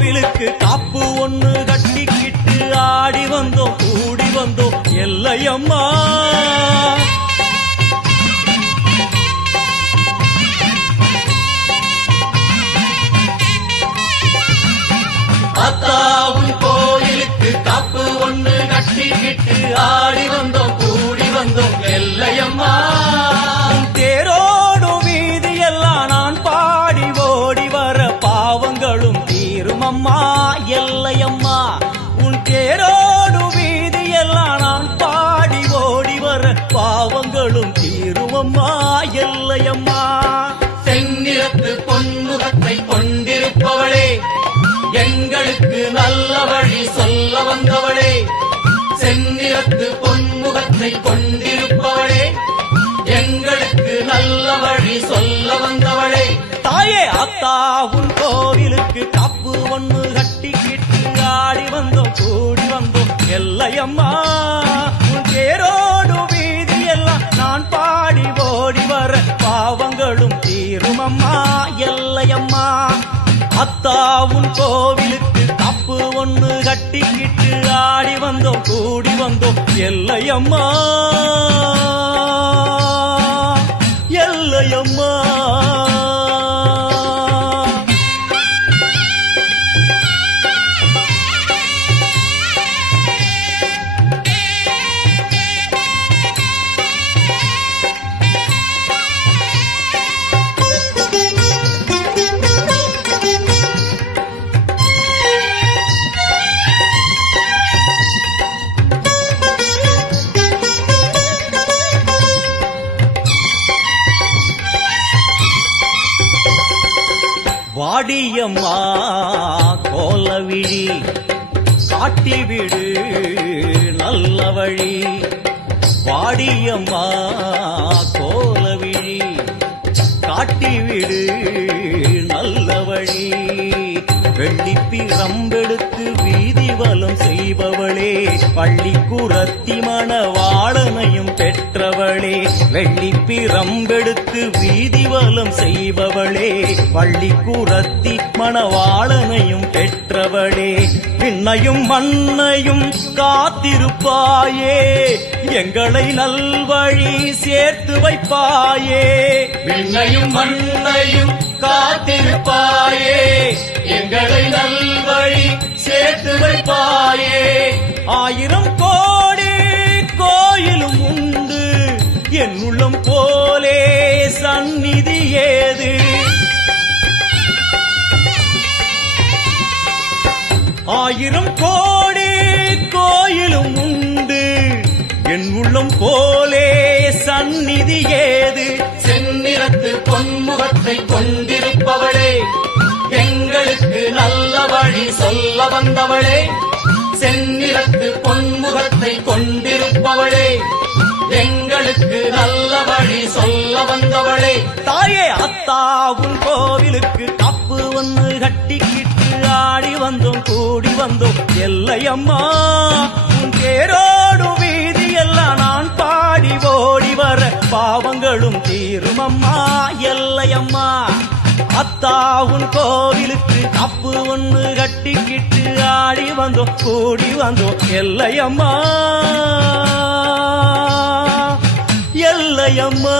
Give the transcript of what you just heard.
கோவிலுக்கு காப்பு ஒண்ணு கட்டிக்கிட்டு ஆடி வந்தோம் கூடி வந்தோம் எல்லையம்மா. அத்தாவும் கோயிலுக்கு காப்பு ஒண்ணு கட்டிக்கிட்டு ஆடி வந்தோம் கூடி வந்தோம் எல்லையம்மா. தேரோடும் வீதியெல்லாம் நான் பாடி ஓடி வர பாவங்களும் தீரும் அம்மா எல்லையம்மா. உன் தேரோடும் வீதியெல்லாம் நான் பாடி ஓடி வர பாவங்களும் தீரும் அம்மா எல்லையம்மா. செந்நிறத்து பொன்முகத்தை கொண்டிருப்பவளே, எங்களுக்கு நல்ல வழி சொல்ல வந்தவளே. செந்நிறத்து பொன்முகத்தை கொண்டிருப்பவளே, எங்களுக்கு நல்ல வழி சொல்ல வந்தவளே. தாயே அத்தா உன் கோவிலுக்கு காப்பு ஒண்ணு கட்டிக்கிட்டு ஆடி வந்தோம் கூடி வந்தோம் எல்லையம்மா. உன் தேரோடு வீதி எல்லாம் நான் பாடி ஓடி வர பாவங்களும் தீரும் அம்மா எல்லையம்மா. அத்தா உன் கோவிலுக்கு காப்பு ஒண்ணு கட்டிக்கிட்டு ஆடி வந்தோம் கூடி வந்தோம் எல்லையம்மா எல்லையம்மா. வாடியம்மா கோலவிழி காட்டிவிடு நல்ல வழி. வாடியம்மா கோலவிழி காட்டிவிடு நல்ல வழி. வெள்ளிப்பிரம்பெடுத்து வீதி வலம் செய்பவளே, பள்ளிக்குரத்தி மணவாளனையும் பெற்றவளே. வெள்ளிப்பிரம்பெடுத்து வீதி வலம் செய்பவளே, பள்ளிக்குரத்தி மணவாளனையும் பெற்றவளே. விண்ணையும் மண்ணையும் காத்திருப்பாயே, எங்களை நல்வழி சேர்த்து வைப்பாயே. விண்ணையும் மண்ணையும் காத்திருப்பாயே, எங்களை நல்வழி சேர்த்து வைப்பாயே. ஆயிரம் கோடி கோயிலும் உண்டு, என் உள்ளம் போலே சந்நிதி ஏது. ஆயிரம் கோடி கோயிலும் உண்டு, என் உள்ளம் போலே சந்நிதி ஏது. செந்நிறத்து பொன்முகத்தை கொண்டிருப்பவளே, எங்களுக்கு நல்ல வழி சொல்ல வந்தவளே. செந்நிறத்து பொன்முகத்தை கொண்டிருப்பவளே, எங்களுக்கு நல்ல வழி சொல்ல வந்தவளே. தாயே அத்தா உன் கோவிலுக்கு காப்பு ஒண்ணு கட்டிக்கிட்டு ஆடி வந்தோம் கூடி வந்தோம் எல்லையம்மா. உன் தேரோடு வீதி எல்லாம் நான் பாடி ஓடி வர பாவங்களும் தீரும் அம்மா எல்லையம்மா. அத்தா உன் கோவிலுக்கு காப்பு ஒண்ணு கட்டிக்கிட்டு ஆடி வந்தோம் கூடி வந்தோம் எல்லையம்மா எல்லையம்மா.